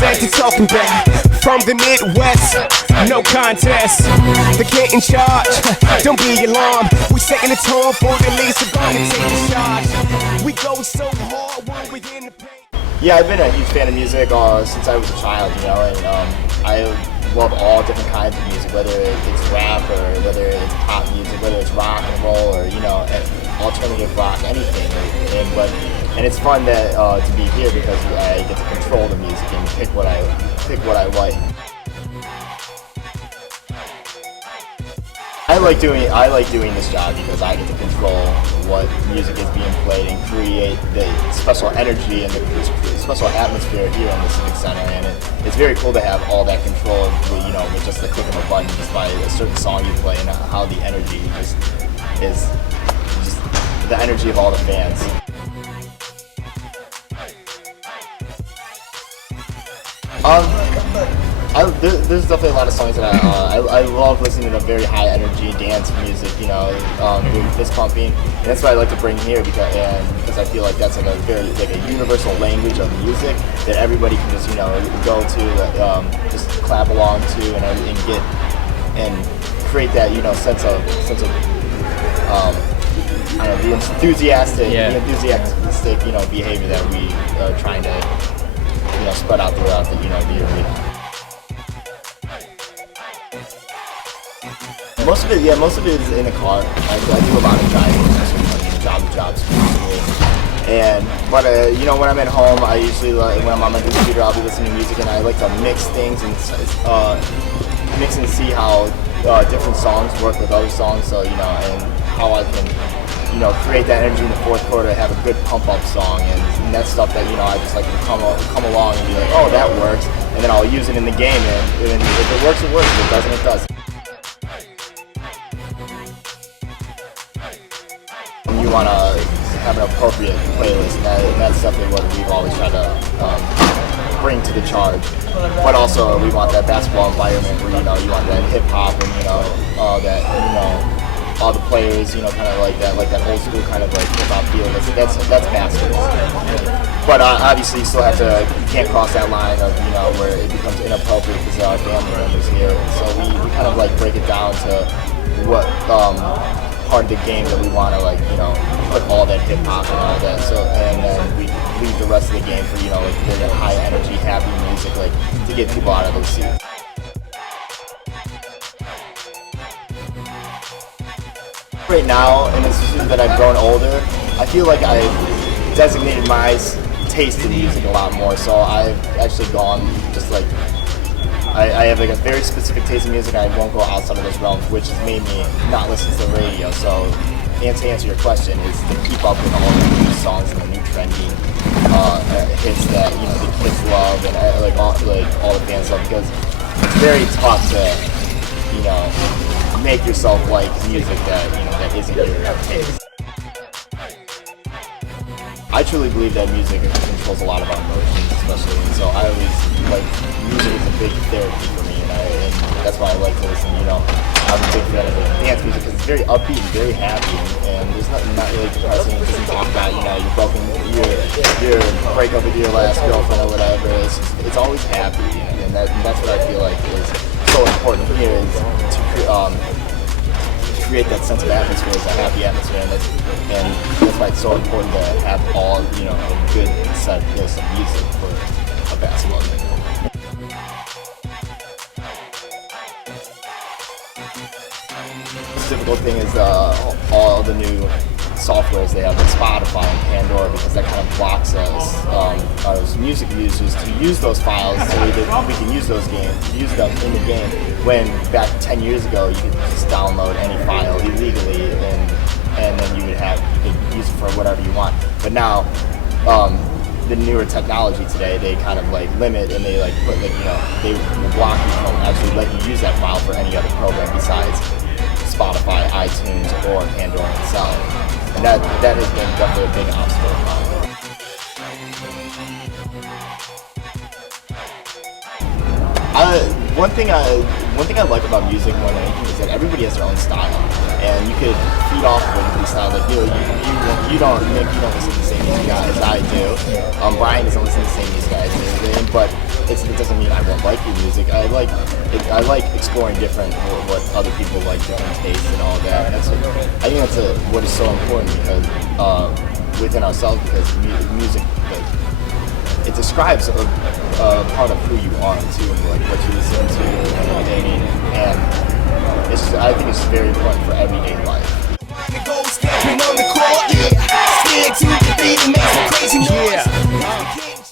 represent the talking back. From the Midwest, no contest. The kid in charge, don't be alarmed. We setting the tone for the lead, so gonna take the charge. We go so hard when we in the paint. Yeah, I've been a huge fan of music since I was a child, you know, and I love all different kinds of music, whether it's rap or whether it's pop music, whether it's rock and roll or, you know, alternative rock, anything. And it's fun that to be here because I get to control the music and pick what I like. I like doing this job because I get to control what music is being played and create the special energy and the special atmosphere here in the Civic Center. And it's very cool to have all that control, you know, with just the click of a button, just by a certain song you play and how the energy just is just the energy of all the fans. There's definitely a lot of songs that I love listening to very high energy dance music, you know, doing fist pumping, and that's what I like to bring here because I feel like that's like a universal language of music that everybody can just, you know, go to, just clap along to and get and create that, you know, sense of I don't know, the enthusiastic you know, behavior that we are trying to, you know, spread out throughout the, you know, the arena. Most of it is in the car. I do a lot of driving, especially job to jobs. But you know, when I'm at home, I usually when I'm on my computer, I'll be listening to music, and I like to mix things and mix and see how different songs work with other songs. So, you know, and how I can, you know, create that energy in the fourth quarter, have a good pump up song, and that's stuff that, you know, I just like to come along and be like, oh, that works, and then I'll use it in the game, and if it works, it works. If it doesn't, it doesn't. You want to have an appropriate playlist, and that's definitely what we've always tried to bring to the charge. But also, we want that basketball environment where, you know, you want that hip hop and, you know, that, you know, all the players, you know, kind of like that old school kind of like hip hop feel. That's basketball. But obviously, you still have to, you can't cross that line of, you know, where it becomes inappropriate because there are family members here. So we kind of like break it down to what part of the game that we want to, like, you know, put all that hip hop and all that. So, and then we leave the rest of the game for, you know, like the high energy, happy music, like to get people out of their seats. Right now, and especially that I've grown older, I feel like I've designated my taste in music a lot more. So I've actually gone just like, I have like a very specific taste in music, and I won't go outside of those realms, which has made me not listen to the radio. So, and to answer your question, is to keep up with all the new songs and the new trending hits that, you know, the kids love and like all the fans love, because it's very tough to, you know, make yourself like music that, you know, that isn't your taste. I truly believe that music controls a lot of our emotions, especially, and so I always, like, music is a big therapy for me, and that's why I like to listen, you know, I'm a big fan of dance music because it's very upbeat and very happy, and there's nothing not really depressing. It doesn't talk about, you know, your breakup with your last girlfriend or whatever. It's always happy, and that's what I feel like is so important here, is to create that sense of atmosphere, is a happy atmosphere, and that's why it's so important to have all, you know, a good set list of music for a basketball game. The difficult thing is all the new softwares they have, like Spotify and Pandora, because that kind of blocks us, as music users, to use those files so that we can use them in the game, when back 10 years ago you could just download any file illegally and then you could use it for whatever you want. But now, the newer technology today, they kind of like limit, and they like put, like, you know, they will block you from actually letting you use that file for any other program besides Spotify, iTunes, or Pandora itself. And that has been definitely a big obstacle of mine. One thing I like about music more than anything is that everybody has their own style, and you could feed off of everybody's style. Like, you don't listen to the same music as I do. Brian doesn't listen to the same music as I do, but it doesn't mean I won't like your music. I like exploring different what other people like, different tastes and all that. And I think that's what is so important because within ourselves, because music, like, it describes a part of who you are too, like what you listen to and I think it's very important for everyday life.